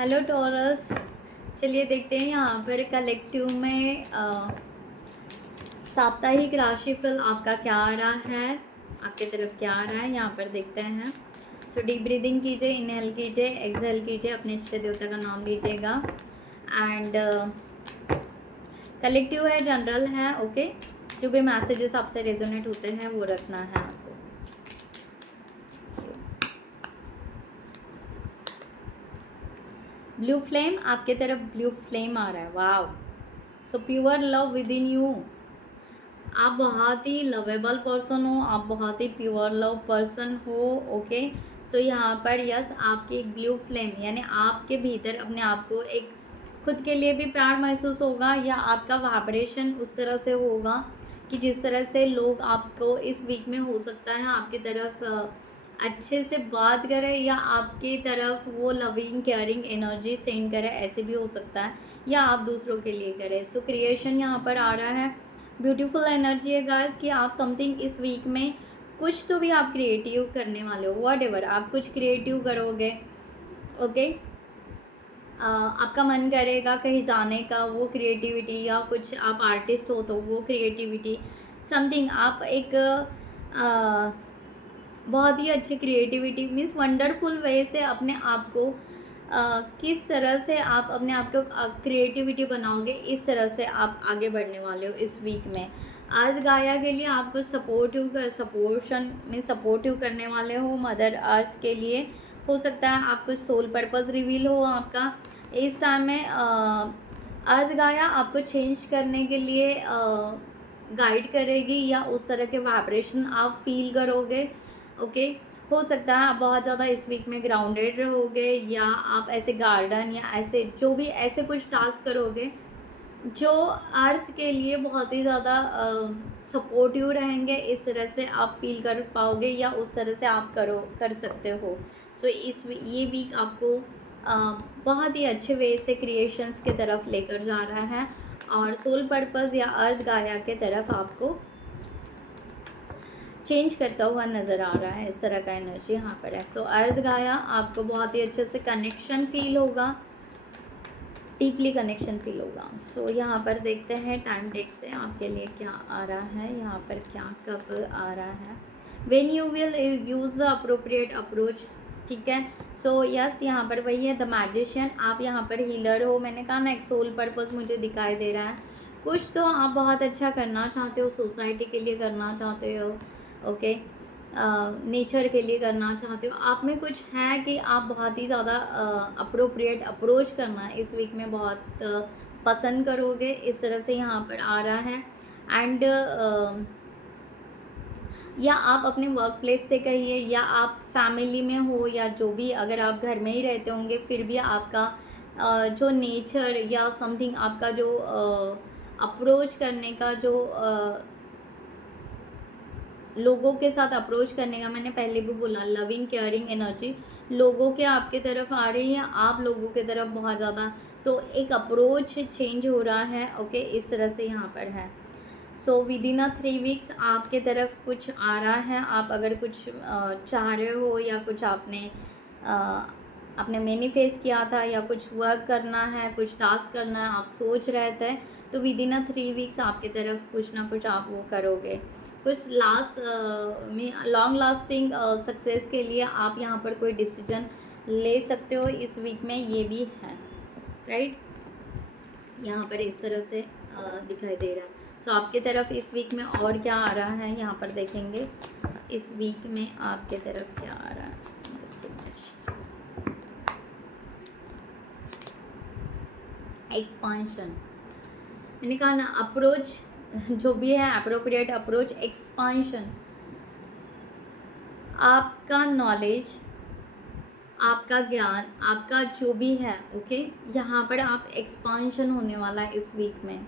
Hello taurus. चलिए देखते हैं यहाँ पर कलेक्टिव में साप्ताहिक राशिफल आपका क्या आ रहा है, आपके तरफ क्या आ रहा है, यहाँ पर देखते हैं। सो डीप ब्रीदिंग कीजिए, इनहेल कीजिए, एक्सहेल कीजिए, अपने इष्ट देवता का नाम लीजिएगा। एंड कलेक्टिव है, जनरल है, ओके। जो भी मैसेजेस आपसे रेजोनेट होते हैं वो रखना है आपको। ब्लू फ्लेम, आपके तरफ ब्लू फ्लेम आ रहा है। Wow, so pure love within you. आप बहुत ही लवेबल पर्सन हो, आप बहुत ही प्योर लव पर्सन हो, ओके। सो यहाँ पर यस, आपकी एक ब्लू फ्लेम यानी आपके भीतर अपने आप को एक खुद के लिए भी प्यार महसूस होगा, या आपका वाइब्रेशन उस तरह से होगा कि जिस तरह से लोग आपको इस वीक में हो सकता है आपकी तरफ अच्छे से बात करें, या आपकी तरफ वो लविंग केयरिंग एनर्जी सेंड करें, ऐसे भी हो सकता है, या आप दूसरों के लिए करें। सो क्रिएशन यहाँ पर आ रहा है, ब्यूटीफुल एनर्जी है गाइस कि आप समथिंग इस वीक में कुछ तो भी आप क्रिएटिव करने वाले हो, व्हाटएवर आप कुछ क्रिएटिव करोगे, ओके। आपका मन करेगा कहीं जाने का, वो क्रिएटिविटी, या कुछ आप आर्टिस्ट हो तो वो क्रिएटिविटी, समथिंग आप एक बहुत ही अच्छी क्रिएटिविटी मीन्स वंडरफुल वे से अपने आप को किस तरह से आप अपने आप को क्रिएटिविटी बनाओगे, इस तरह से आप आगे बढ़ने वाले हो इस वीक में। आज गाया के लिए आप कुछ सपोर्टिव करने वाले हो मदर अर्थ के लिए। हो सकता है आप कुछ सोल पर्पस रिवील हो आपका इस टाइम में। अर्थ गाया आपको चेंज करने के लिए गाइड करेगी, या उस तरह के वाइब्रेशन आप फील करोगे, ओके। हो सकता है आप बहुत ज़्यादा इस वीक में ग्राउंडेड रहोगे, या आप ऐसे गार्डन या ऐसे जो भी ऐसे कुछ टास्क करोगे जो अर्थ के लिए बहुत ही ज़्यादा सपोर्टिव रहेंगे, इस तरह से आप फील कर पाओगे, या उस तरह से आप कर सकते हो। सो ये वीक आपको बहुत ही अच्छे वे से क्रिएशंस के तरफ लेकर जा रहा है, और सोल पर्पस या अर्थ गाया के तरफ आपको चेंज करता हुआ नज़र आ रहा है। इस तरह का एनर्जी यहाँ पर है। सो अर्थ गाया आपको बहुत ही अच्छे से कनेक्शन फील होगा, डीपली कनेक्शन फील होगा। सो यहाँ पर देखते हैं टाइम टेक से आपके लिए क्या आ रहा है, यहाँ पर क्या कब आ रहा है। When you will use the appropriate approach, ठीक है। सो यस, यहाँ पर वही है द मैजिशियन। आप यहाँ पर हीलर हो, मैंने कहा ना, एक सोल पर्पस मुझे दिखाई दे रहा है। कुछ तो आप बहुत अच्छा करना चाहते हो, सोसाइटी के लिए करना चाहते हो, ओके, नेचर के लिए करना चाहते हो। आप में कुछ है कि आप बहुत ही ज़्यादा अप्रोप्रिएट अप्रोच करना इस वीक में बहुत पसंद करोगे, इस तरह से यहाँ पर आ रहा है। एंड या आप अपने वर्क प्लेस से कहिए, या आप फैमिली में हो, या जो भी, अगर आप घर में ही रहते होंगे फिर भी आपका जो नेचर या समथिंग आपका जो अप्रोच करने का जो लोगों के साथ अप्रोच करने का, मैंने पहले भी बोला, लविंग केयरिंग एनर्जी लोगों के आपके तरफ आ रही है, आप लोगों के तरफ बहुत ज़्यादा, तो एक अप्रोच चेंज हो रहा है, ओके, इस तरह से यहाँ पर है। सो विद इन 3 वीक्स आपके तरफ कुछ आ रहा है। आप अगर कुछ चाह रहे हो, या कुछ आपने मैनिफेस्ट किया था, या कुछ वर्क करना है, कुछ टास्क करना है, आप सोच रहे थे, तो विद इन 3 वीक्स आपके तरफ कुछ ना कुछ आप वो करोगे। कुछ में लॉन्ग लास्टिंग सक्सेस के लिए आप यहाँ पर कोई डिसीजन ले सकते हो इस वीक में, ये भी है, राइट। यहाँ पर इस तरह से दिखाई दे रहा है। सो आपके तरफ इस वीक में और क्या आ रहा है, यहाँ पर देखेंगे इस वीक में आपके तरफ क्या आ रहा है। एक्सपांशन, मैंने कहा ना, अप्रोच जो भी है, अप्रोप्रिएट अप्रोच, एक्सपांशन, आपका नॉलेज, आपका ज्ञान, आपका जो भी है, ओके, यहाँ पर आप एक्सपांशन होने वाला है इस वीक में।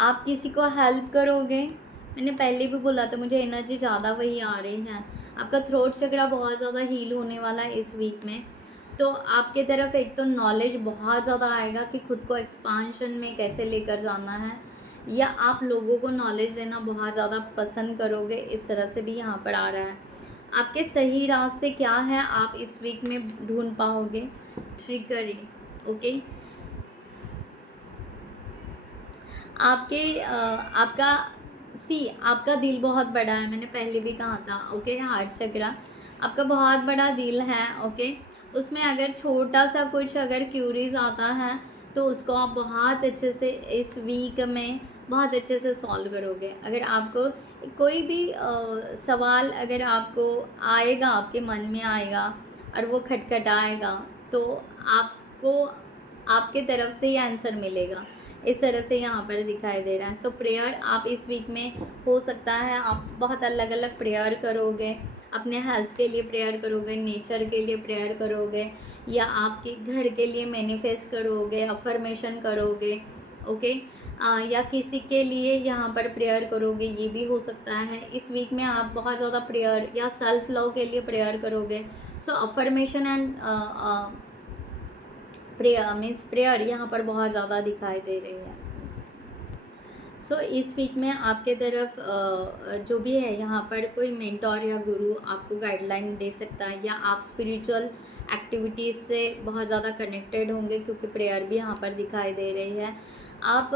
आप किसी को हेल्प करोगे, मैंने पहले भी बोला था, मुझे एनर्जी ज़्यादा वही आ रही है। आपका थ्रोट चक्रा बहुत ज़्यादा हील होने वाला है इस वीक में, तो आपके तरफ एक तो नॉलेज बहुत ज़्यादा आएगा कि खुद को एक्सपांशन में कैसे लेकर जाना है, या आप लोगों को नॉलेज देना बहुत ज़्यादा पसंद करोगे, इस तरह से भी यहाँ पर आ रहा है। आपके सही रास्ते क्या हैं आप इस वीक में ढूंढ पाओगे। ट्रिगरी, ओके। आपका आपका दिल बहुत बड़ा है, मैंने पहले भी कहा था, ओके। हार्ट चक्रा आपका बहुत बड़ा दिल है, ओके। उसमें अगर छोटा सा कुछ अगर क्यूरीज आता है तो उसको आप बहुत अच्छे से इस वीक में बहुत अच्छे से सॉल्व करोगे। अगर आपको कोई भी सवाल अगर आपको आएगा, आपके मन में आएगा और वो खटखटाएगा, तो आपको आपके तरफ से ही आंसर मिलेगा। इस तरह से यहाँ पर दिखाई दे रहा है। सो प्रेयर आप इस वीक में हो सकता है आप बहुत अलग अलग प्रेयर करोगे। अपने हेल्थ के लिए प्रेयर करोगे, नेचर के लिए प्रेयर करोगे, या आपके घर के लिए मैनिफेस्ट करोगे, अफर्मेशन करोगे, ओके। या किसी के लिए यहाँ पर प्रेयर करोगे, ये भी हो सकता है। इस वीक में आप बहुत ज़्यादा प्रेयर या सेल्फ लव के लिए प्रेयर करोगे। So affirmation and prayer means prayer यहाँ पर बहुत ज़्यादा दिखाई दे रही है। सो इस वीक में आपके तरफ जो भी है यहाँ पर कोई मेंटोर या गुरु आपको गाइडलाइन दे सकता है, या आप स्पिरिचुअल एक्टिविटीज़ से बहुत ज़्यादा कनेक्टेड होंगे, क्योंकि प्रेयर भी यहाँ पर दिखाई दे रही है। आप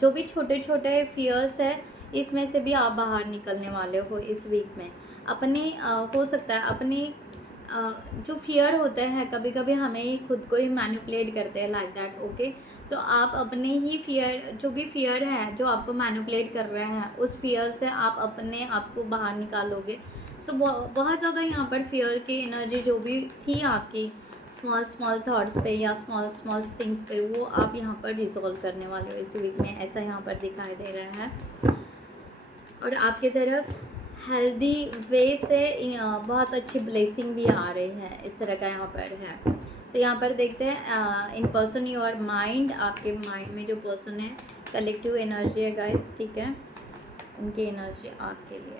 जो भी छोटे छोटे फियर्स है इसमें से भी आप बाहर निकलने वाले हो इस वीक में। अपने हो सकता है अपने जो फियर होते हैं, कभी कभी हमें ही खुद को ही मैनिपुलेट करते हैं लाइक दैट, ओके। तो आप अपने ही फियर, जो भी फियर है जो आपको मैनिपुलेट कर रहे हैं, उस फियर से आप अपने आप को बाहर निकालोगे। सो बहुत ज़्यादा यहाँ पर फियर की एनर्जी जो भी थी आपकी स्मॉल स्मॉल थॉट्स पे या स्मॉल स्मॉल थिंग्स पे, वो आप यहाँ पर रिजॉल्व करने वाले हो इस वीक में, ऐसा यहाँ पर दिखाई दे रहा है। और आपकी तरफ हेल्दी वे से बहुत अच्छी ब्लेसिंग भी आ रही है, इस तरह का यहाँ पर है। सो यहाँ पर देखते हैं इन पर्सन योर माइंड, आपके माइंड में जो पर्सन है, कलेक्टिव एनर्जी है गाइस, ठीक है। उनकी एनर्जी आपके लिए,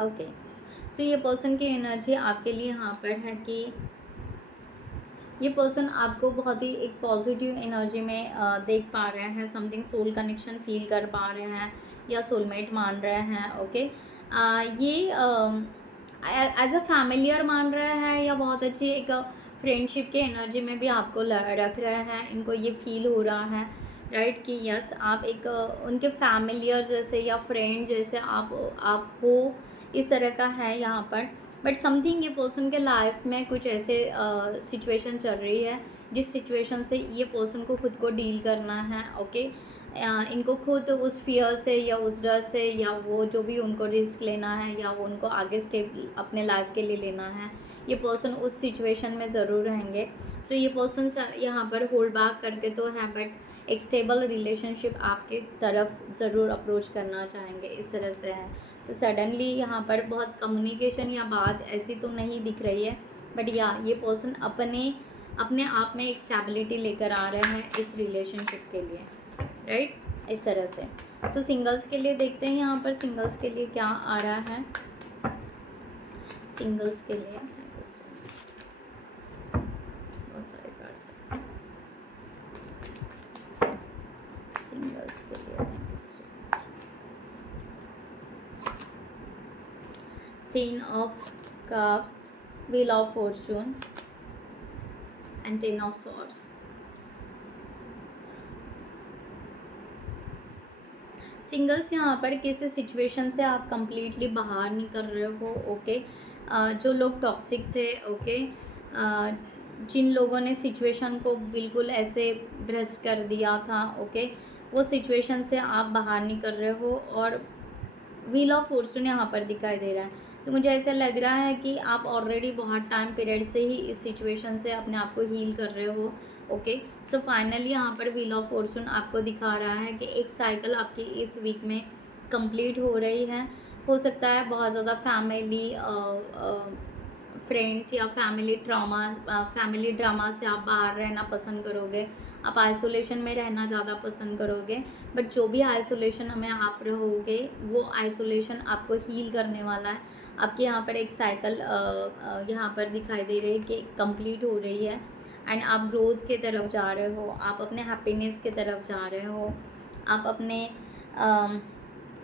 ओके। सो ये पर्सन की एनर्जी आपके लिए यहाँ पर है कि ये पर्सन आपको बहुत ही एक पॉजिटिव एनर्जी में देख पा रहे हैं, समथिंग सोल कनेक्शन फील कर पा रहे हैं, या सोलमेट मान रहे हैं, ओके। ये एज अ फैमिलियर मान रहे हैं, या बहुत अच्छी एक फ्रेंडशिप के एनर्जी में भी आपको रख रहे हैं। इनको ये फील हो रहा है राइट कि यस आप एक उनके फैमिलियर जैसे या फ्रेंड जैसे आप हो, इस तरह का है यहाँ पर। बट समथिंग ये पर्सन के लाइफ में कुछ ऐसे सिचुएशन चल रही है जिस सिचुएशन से ये पर्सन को खुद को डील करना है, ओके। इनको खुद उस फियर से या उस डर से, या वो जो भी उनको रिस्क लेना है, या वो उनको आगे स्टेप अपने लाइफ के लिए लेना है, ये पर्सन उस सिचुएशन में ज़रूर रहेंगे। सो ये पर्सन यहाँ पर होल्ड बैक करके तो है, बट एक स्टेबल रिलेशनशिप आपके तरफ ज़रूर अप्रोच करना चाहेंगे, इस तरह से है। तो सडनली यहाँ पर बहुत कम्युनिकेशन या बात ऐसी तो नहीं दिख रही है, बट या ये पर्सन अपने आप में एक स्टेबिलिटी लेकर आ रहे हैं इस रिलेशनशिप के लिए, राइट, इस तरह से। सो सिंगल्स के लिए देखते हैं यहाँ पर सिंगल्स के लिए क्या आ रहा है। सिंगल्स के लिए बहुत सारे कार्ड्स सिंगल्स के लिए, thank you so much. 10 of cups, wheel of Fortune and 10 of swords. Singles यहाँ पर किसी सिचुएशन से आप कंप्लीटली बाहर निकल रहे हो, ओके। जो लोग टॉक्सिक थे, ओके, जिन लोगों ने सिचुएशन को बिल्कुल ऐसे भ्रष्ट कर दिया था, ओके, वो सिचुएशन से आप बाहर निकल रहे हो। और व्हील ऑफ फॉर्चून यहाँ पर दिखाई दे रहा है, तो मुझे ऐसा लग रहा है कि आप ऑलरेडी बहुत टाइम पीरियड से ही इस सिचुएशन से अपने आप को हील कर रहे हो, ओके। सो फाइनली यहाँ पर व्हील ऑफ फॉर्चून आपको दिखा रहा है कि एक साइकिल आपकी इस वीक में कंप्लीट हो रही है। हो सकता है बहुत ज़्यादा फैमिली फ्रेंड्स या फैमिली ड्रामा से आप बाहर रहना पसंद करोगे, आप आइसोलेशन में रहना ज़्यादा पसंद करोगे। बट जो भी आइसोलेशन में आप रहोगे, वो आइसोलेशन आपको हील करने वाला है। आपके यहाँ पर एक साइकिल यहाँ पर दिखाई दे रही है कि कंप्लीट हो रही है, एंड आप ग्रोथ के तरफ जा रहे हो, आप अपने हैप्पीनेस के तरफ जा रहे हो, आप अपने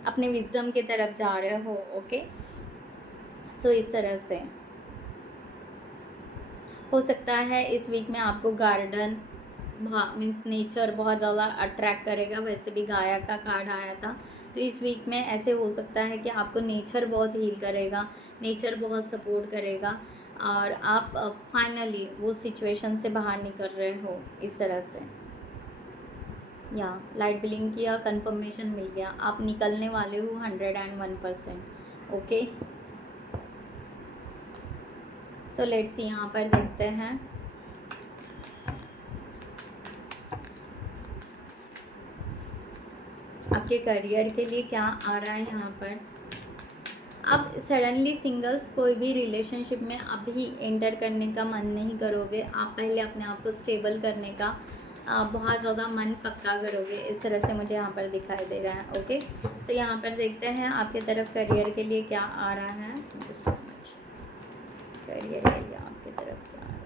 अपने विजडम की तरफ जा रहे हो। ओके, सो इस तरह से हो सकता है इस वीक में आपको गार्डन मीन्स नेचर बहुत ज़्यादा अट्रैक्ट करेगा। वैसे भी गाया का कार्ड आया था, तो इस वीक में ऐसे हो सकता है कि आपको नेचर बहुत हील करेगा, नेचर बहुत सपोर्ट करेगा और आप फाइनली वो सिचुएशन से बाहर निकल रहे हो इस तरह से। या लाइट बिलिंग किया, कंफर्मेशन मिल गया, आप निकलने वाले हो 101%। ओके, सो लेट्स सी, यहाँ पर देखते हैं आपके करियर के लिए क्या आ रहा है यहाँ पर। अब सडनली सिंगल्स कोई भी रिलेशनशिप में अभी एंटर करने का मन नहीं करोगे। आप पहले अपने आप को स्टेबल करने का बहुत ज़्यादा मन पक्का करोगे, इस तरह से मुझे यहाँ पर दिखाई दे रहा है। ओके, सो यहाँ पर देखते हैं आपके तरफ करियर के लिए क्या आ रहा है। सो मच करियर के लिए आपके तरफ क्या आ रहा है।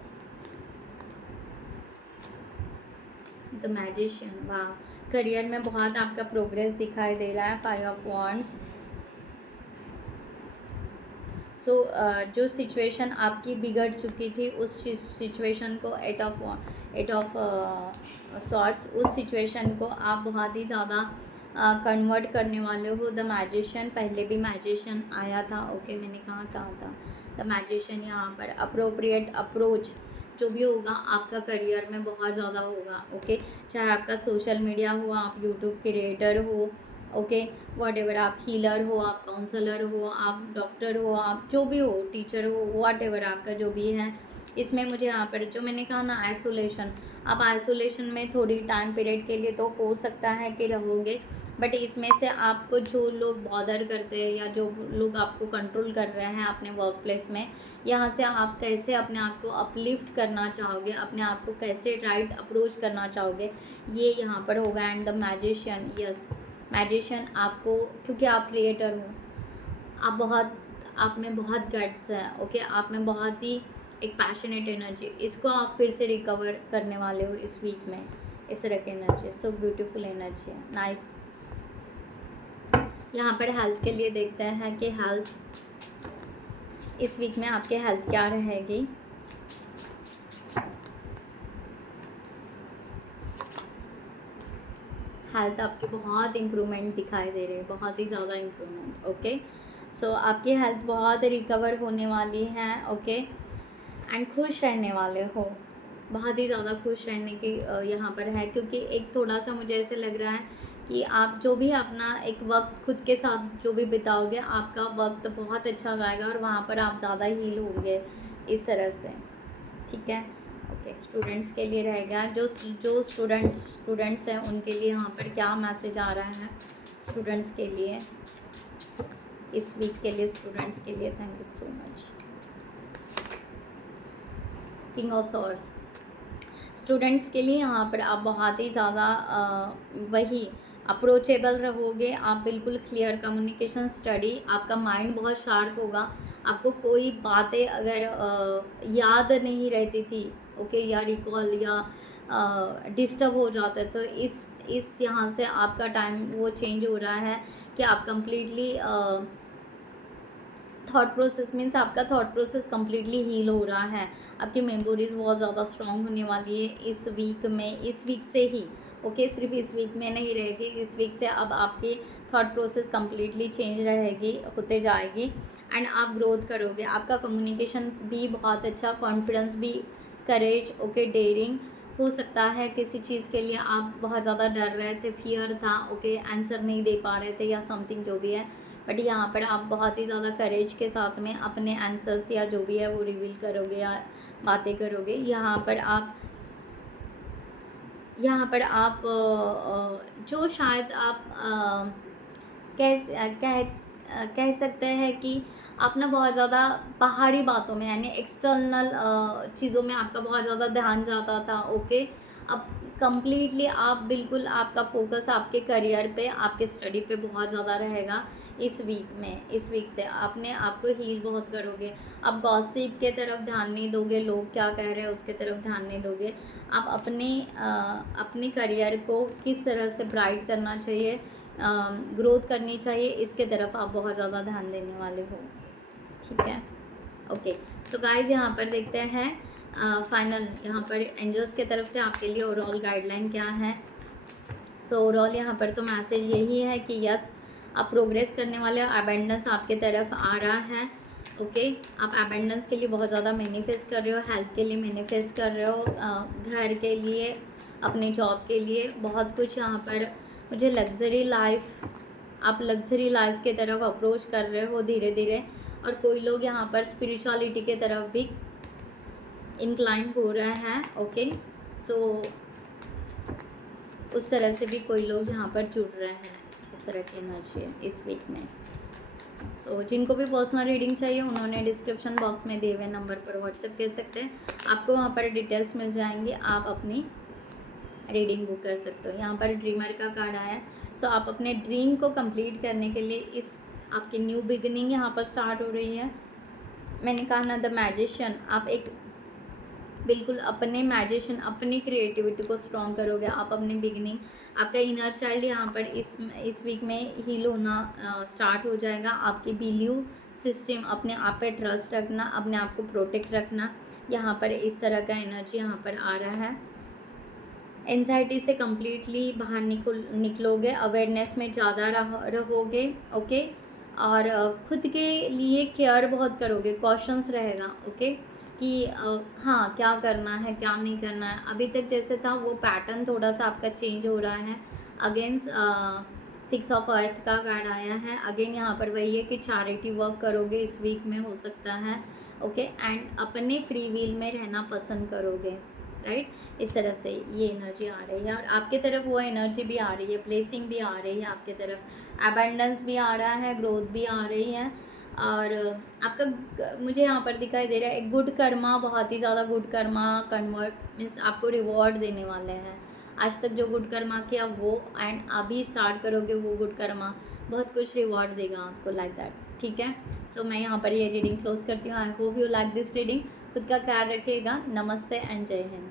द मैजिशियन, वाह, करियर में बहुत आपका प्रोग्रेस दिखाई दे रहा है। 5 ऑफ वॉन्ड्स। सो जो सिचुएशन आपकी बिगड़ चुकी थी उस सिचुएशन को एट ऑफ सॉर्ट्स, उस सिचुएशन को आप बहुत ही ज़्यादा कन्वर्ट करने वाले हो। द मैजिशियन, पहले भी मैजिशियन आया था। ओके, मैंने कहा था द मैजिशियन। यहाँ पर अप्रोप्रिएट अप्रोच जो भी होगा आपका करियर में बहुत ज़्यादा होगा। ओके, चाहे आपका सोशल मीडिया हो, आप यूट्यूब क्रिएटर हो, ओके, वॉट एवर, आप हीलर हो, आप काउंसलर हो, आप डॉक्टर हो, आप जो भी हो, टीचर हो, वॉट एवर आपका जो भी है, इसमें मुझे यहाँ पर जो मैंने कहा ना आइसोलेशन, आप आइसोलेशन में थोड़ी टाइम पीरियड के लिए तो हो सकता है कि रहोगे, बट इसमें से आपको जो लोग बॉदर करते हैं या जो लोग आपको कंट्रोल कर रहे हैं अपने वर्क प्लेस में, यहाँ से आप कैसे अपने आप को अपलिफ्ट करना चाहोगे, अपने आप को कैसे राइट अप्रोच करना चाहोगे, ये यहाँ पर होगा। And the magician, yes, magician आपको, क्योंकि आप क्रिएटर हो, आप में बहुत गट्स है। ओके, आप में बहुत ही एक पैशनेट एनर्जी, इसको आप फिर से रिकवर करने वाले हो इस वीक में, इस तरह की एनर्जी। सो ब्यूटीफुल एनर्जी है, नाइस। यहाँ पर हेल्थ के लिए देखते हैं कि हेल्थ इस वीक में आपके हेल्थ क्या रहेगी। हेल्थ आपकी बहुत इम्प्रूवमेंट दिखाई दे रही है, बहुत ही ज़्यादा इम्प्रूवमेंट। ओके, सो आपकी हेल्थ बहुत रिकवर होने वाली है। ओके, एंड खुश रहने वाले हो, बहुत ही ज़्यादा खुश रहने की यहाँ पर है, क्योंकि एक थोड़ा सा मुझे ऐसे लग रहा है कि आप जो भी अपना एक वक्त खुद के साथ जो भी बिताओगे, आपका वक्त बहुत अच्छा जाएगा और वहाँ पर आप ज़्यादा हील होंगे इस तरह से। ठीक है, ओके, स्टूडेंट्स के लिए रहेगा, जो स्टूडेंट्स हैं उनके लिए यहाँ पर क्या मैसेज आ रहा है स्टूडेंट्स के लिए इस वीक के लिए, स्टूडेंट्स के लिए। Thank you so much. King of swords, students के लिए यहाँ पर आप बहुत ही ज़्यादा वही अप्रोचेबल रहोगे, आप बिल्कुल क्लियर कम्युनिकेशन स्टडी, आपका माइंड बहुत शार्प होगा। आपको कोई बातें अगर याद नहीं रहती थी, ओके, या रिकॉल या डिस्टर्ब हो जाता है, तो इस यहाँ से आपका टाइम वो चेंज हो रहा है कि आप कंप्लीटली थॉट प्रोसेस मीन्स आपका थॉट प्रोसेस कम्प्लीटली हील हो रहा है। आपकी मेमोरीज बहुत ज़्यादा स्ट्रॉन्ग होने वाली है इस वीक में, इस वीक से ही। ओके, सिर्फ इस वीक में नहीं रहेगी, इस वीक से अब आपकी थॉट प्रोसेस कम्प्लीटली चेंज रहेगी, होते जाएगी एंड आप ग्रोथ करोगे। आपका कम्युनिकेशन भी बहुत अच्छा, कॉन्फिडेंस भी, करेज, ओके, डेयरिंग। हो सकता है किसी चीज़ के लिए आप बहुत ज़्यादा डर रहे थे, फियर था, ओके, आंसर नहीं दे पा रहे थे या समथिंग जो भी है, बट यहाँ पर आप बहुत ही ज़्यादा करेज के साथ में अपने आंसर्स या जो भी है वो रिवील करोगे या बातें करोगे। यहाँ पर आप जो शायद आप कह सकते हैं कि आप ना बहुत ज़्यादा बाहरी बातों में, यानी एक्सटर्नल चीज़ों में आपका बहुत ज़्यादा ध्यान जाता था। ओके, अब कंप्लीटली आप बिल्कुल, आपका फोकस आपके करियर पे, आपके स्टडी पे बहुत ज़्यादा रहेगा इस वीक में। इस वीक से आपने आपको हील बहुत करोगे। आप गॉसिप के तरफ ध्यान नहीं दोगे, लोग क्या कह रहे हैं उसके तरफ ध्यान नहीं दोगे। आप अपने करियर को किस तरह से ब्राइट करना चाहिए ग्रोथ करनी चाहिए, इसके तरफ आप बहुत ज़्यादा ध्यान देने वाले हो, ठीक है। ओके, सो गाइज यहाँ पर देखते हैं फाइनल यहाँ पर एंजल्स के तरफ से आपके लिए ओवरऑल गाइडलाइन क्या है। सो ओवरऑल यहाँ पर तो मैसेज यही है कि यस, आप प्रोग्रेस करने वाले हो, अबेंडेंस आपके तरफ आ रहा है। ओके, आप अबेंडेंस के लिए बहुत ज़्यादा मैनिफेस्ट कर रहे हो, हेल्थ के लिए मैनिफेस्ट कर रहे हो, घर के लिए, अपने जॉब के लिए, बहुत कुछ यहाँ पर मुझे लग्जरी लाइफ, आप लग्जरी लाइफ के तरफ अप्रोच कर रहे हो धीरे धीरे। और कोई लोग यहाँ पर स्पिरिचुअलिटी के तरफ भी इंक्लाइन हो रहे हैं। ओके, सो उस तरह से भी कोई लोग यहाँ पर जुड़ रहे हैं, इस तरह की एनर्जी है इस वीक में। सो जिनको भी पर्सनल रीडिंग चाहिए उन्होंने डिस्क्रिप्शन बॉक्स में दिए हुए नंबर पर व्हाट्सएप कर सकते हैं, आपको वहाँ पर डिटेल्स मिल जाएंगी, आप अपनी रीडिंग बुक कर सकते हो। यहाँ पर ड्रीमर का कार्ड आया है। सो आप अपने ड्रीम को कंप्लीट करने के लिए इस आपकी न्यू बिगिनिंग यहाँ पर स्टार्ट हो रही है। मैंने कहा ना द मैजिशियन, आप एक बिल्कुल अपने मैजिशियन, अपनी क्रिएटिविटी को स्ट्रॉन्ग करोगे, आप अपनी बिगिनिंग, आपका इनर चाइल्ड यहाँ पर इस वीक में हील होना स्टार्ट हो जाएगा। आपकी बिलीव सिस्टम, अपने आप पे ट्रस्ट रखना, अपने आप को प्रोटेक्ट रखना, यहाँ पर इस तरह का एनर्जी यहाँ पर आ रहा है। एंजाइटी से कम्प्लीटली बाहर निकलोगे, अवेयरनेस में ज़्यादा रहोगे। ओके, और खुद के लिए केयर बहुत करोगे, कॉशंस रहेगा। ओके, कि हाँ क्या करना है क्या नहीं करना है। अभी तक जैसे था वो पैटर्न थोड़ा सा आपका चेंज हो रहा है। अगेन 6 ऑफ अर्थ का कार्ड आया है। अगेन यहाँ पर वही है कि चैरिटी वर्क करोगे इस वीक में, हो सकता है। ओके, एंड अपने फ्री विल में रहना पसंद करोगे, राइट। इस तरह से ये एनर्जी आ रही है और आपके तरफ वो एनर्जी भी आ रही है, ब्लेसिंग भी आ रही है आपके तरफ, अबंडेंस भी आ रहा है, ग्रोथ भी आ रही है। और आपका मुझे यहाँ पर दिखाई दे रहा है एक गुड कर्मा, बहुत ही ज़्यादा गुड कर्मा कन्वर्ट मीन्स आपको रिवॉर्ड देने वाले हैं। आज तक जो गुड कर्मा किया वो, एंड अभी स्टार्ट करोगे वो गुड कर्मा, बहुत कुछ रिवॉर्ड देगा आपको, लाइक दैट, ठीक है। सो मैं यहाँ पर ये रीडिंग क्लोज करती हूँ। I hope you like this reading. खुद का ख्याल रखिएगा। नमस्ते एंड जय हिंद।